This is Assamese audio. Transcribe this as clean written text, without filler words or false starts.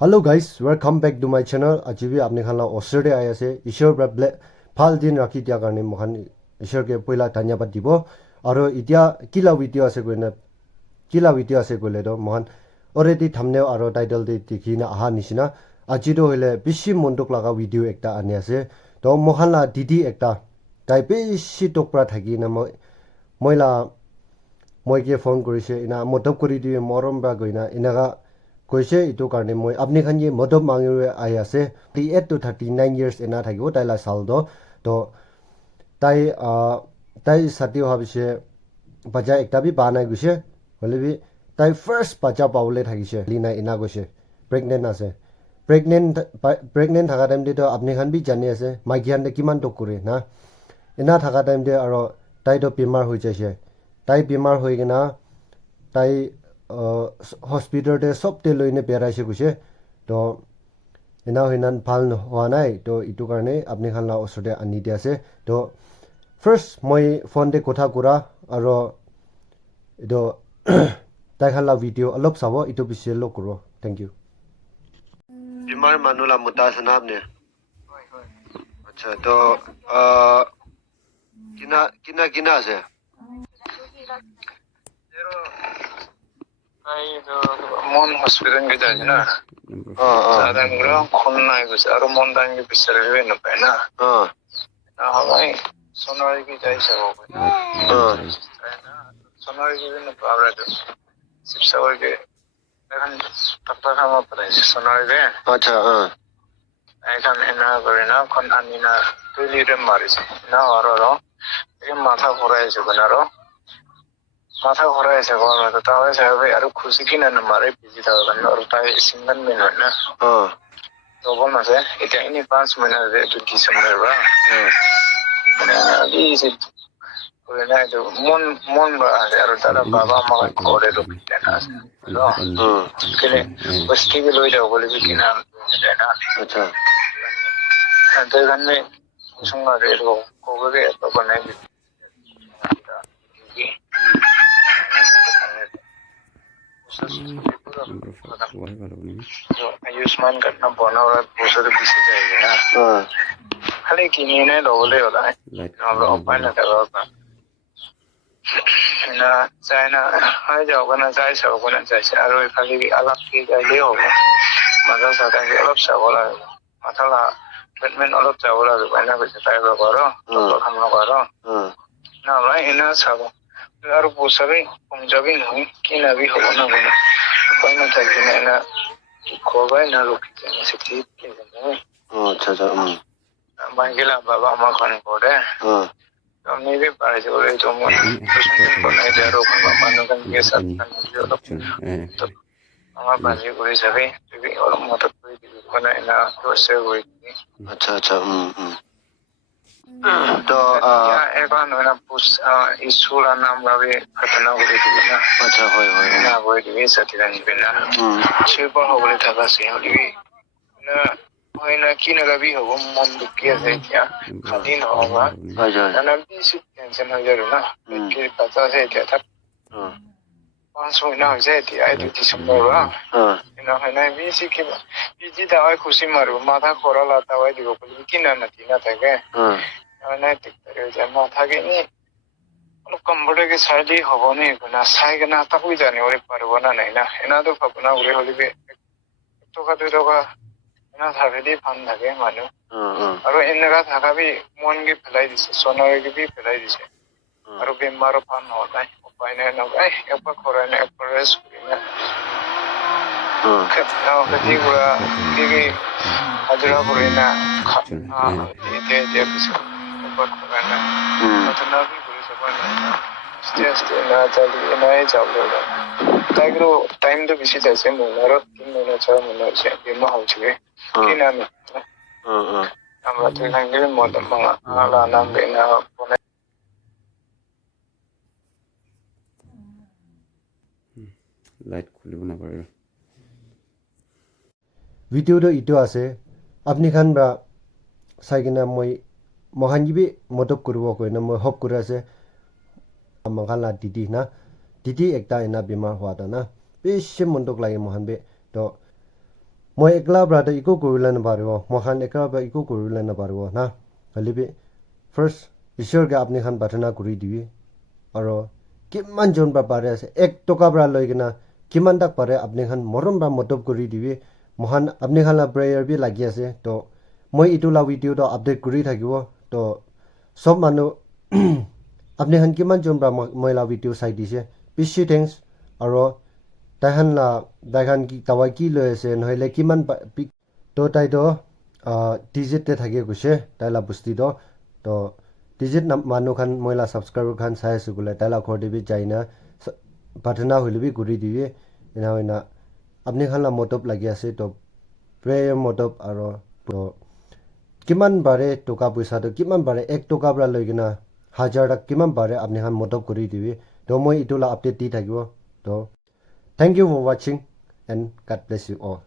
Hello guys, welcome back to my channel. Ajibi apne khala oserde aya se ishor bra phal din rakhi dia karne mohan ishor ke poila dhanyabad dibo aro itia kila video ase koile do mohan already thumbnail aro title de dikhina aha nishina aji do hele bishi mondok laga video ekta ane ase to mohan la didi ekta tai bishi tokpra thaki na moila moike phone korise ina modop kori di morom ba goina inaga koise itu karne moi apni khan ye modop mangre aya se 38 to 39 years ena thakibo taila sal do to tai sati habise baja ekta bi bana guse holebi tai first baja paule thakise lina ina gose pregnant ase pregnant thaka time de to apni khan bi jane ase magian de kiman to kore na ina thaka time de aro tai to bimar hoi jaise tai bimar hoi gina tai hospital de sob te loine peraise guse to ina hoinan phal hoa nai to itu karne apni khan la osode ani dia ase to first moi phone de kotha kura aro do tai khan la video alop sabo itu bisi lo kuro thank you bimar manula muta sanab ne acha to kina ase mon hospital ke jaje na sada ngro khon nai gus aro mon dan ke bisare ve na pa na na hamai sonai ke jai sabo sonai ke na pabra to sipsawa ke kan tapta khama pare sonai ke acha ai kan ena gore na khon anina tuli re maris na aro e matha khorai se banaro माथा खोरा ऐसे कौन होता था वैसे भाई यार खुशी की ना हमारे पीछे था करना और ताई सिंगल में ना तो वो मजे इतने 5 महीने से तो दिसंबर बा अभी इसे कोई ना तो मन बा यार तारा बाबा मगर कोरे तो ना के लिए उसकी भी लोग जाओ बोले भी ना ना अच्छा तो घर में सुनना रे को के तो बनाएंगे आयुष्मान करना बना और पैसे तो पीछे जाएगा ना खाली किन्हीं ने लोगों होला है हम लोग अपन ना करो ना चाइना हाय जाओगा ना चाय सब ना चाय से अरे खाली अलग की जाए होगा मतलब सादा के अलग सब होला मतलब ट्रीटमेंट अलग सब होला तो ना कुछ टाइप करो तो हम लोग करो ना भाई इन्हें सब यार वो सभी पंजाबी नहीं कि ना भी हो ना बना कोई ना चाहिए ना खोबाई ना रुकी जाने से ठीक है ना अच्छा बांगला बाबा माँ खाने को डे हमने भी पारे जो ले जो मन कुछ बनाए जा रो बाबा ने कन के साथ करने जो तो हमारे बाजी कोई सभी और मोटर कोई को ना तो से हुई अच्छा तो या एक बार ना पुश इशू ला नाम का भी खतना हो रही थी ना अच्छा होय ना वो भी सती रहनी भी ना छेपा हो गई था का से होली ना होय ना की ना भी हो मन दुखी है क्या खाली ना होगा ना भी सी टेंशन हो जाए ना कि पता है क्या था 500ना हो जाए थी आई तो दिसंबर बा ना है ना भी सी के भी जी दवा खुशी मारो माथा खोरा लाता हुआ देखो कि ना नती ना था के ना टिकरे जा माथा के नहीं कंप्यूटर के साइड ही हो नहीं ना साइड ना तक भी जाने वाले परवाना नहीं ना इना तो फपना उरे होली पे तो का ना था भी फन लगे मानो और इनका था भी मन की फैलाई दिसे सोना की भी फैलाई दिसे और बीमार फन होता है उपाय नहीं ना ए एक खोरा ने एक प्रेस ना कति हुआ कि हजरा बुरीना ये कुछ ऊपर खोरा ना तो ना भी Este na tali na e jawlo taigro time to bisi jaise monaro 3 mahina 6 mahina se bima hauchhe kina me amra to nangge modam manga ala nam be na pone light খুলিব নাপাৰে ভিডিও তো ইটো আছে আপনি খান বা চাইকিনা মই মহানজীবী মদত কৰিব কইনা মই হপ কৰি আছে মহালা দিদি একটা এনা বেমাৰ হোৱা না বেছি মনটোক লাগে মহান বে তো মই একলা ব্ৰাদা ইকো কৰিলে নাপাৰিব মহান একলা ইকো কৰিলে নাপাৰিব না হলিবি ফাৰ্ষ্ট ঈশ্বৰকে আপুনি খান প্ৰাৰ্থনা কৰি দিবি আৰু কিমান জন বা পাৰে আছে 1 টকা পৰা লৈ কিনা কিমান তাক পাৰে আপুনি খান মৰম বা মতব কৰি দিবি মহান আপুনি খান প্ৰেয়াৰ বি লাগি আছে তো মই ইটো লা ভিডিঅ'টো আপডেট কৰি থাকিব তো সব মানুহ আপুনি খান কিমান জন বা মই লা ভিডিঅ' চাই দিছে পিছি থ্যাংকস আৰু দাইখান কি তাৱাই কি লৈ আছে নহলে কিমান তো তাইতো ডিজিটে থাকে গৈছে তাইলা বস্তিটো তো ডিজিট মানুহ খান মইলা সাবস্ক্ৰাইবাৰ খান চাই আছে গলে তাইলা ঘৰ দিবি যাইনা প্ৰাৰ্থনা হইলবি কৰি দিবি এনা হইনা আপনি খান লা মতব লাগি আছে তো প্ৰেয়াৰ মতব আৰু তো কিমান বাৰে টকা পইচাটো কিমান বাৰে 1 টকা পৰা লৈ কিনা 1000 টাক কিমান বাৰে আপনি খান মতব কৰি দিবি তো মই ইটোলা আপডেট দি থাকিব তো Thank you for watching and God bless you all.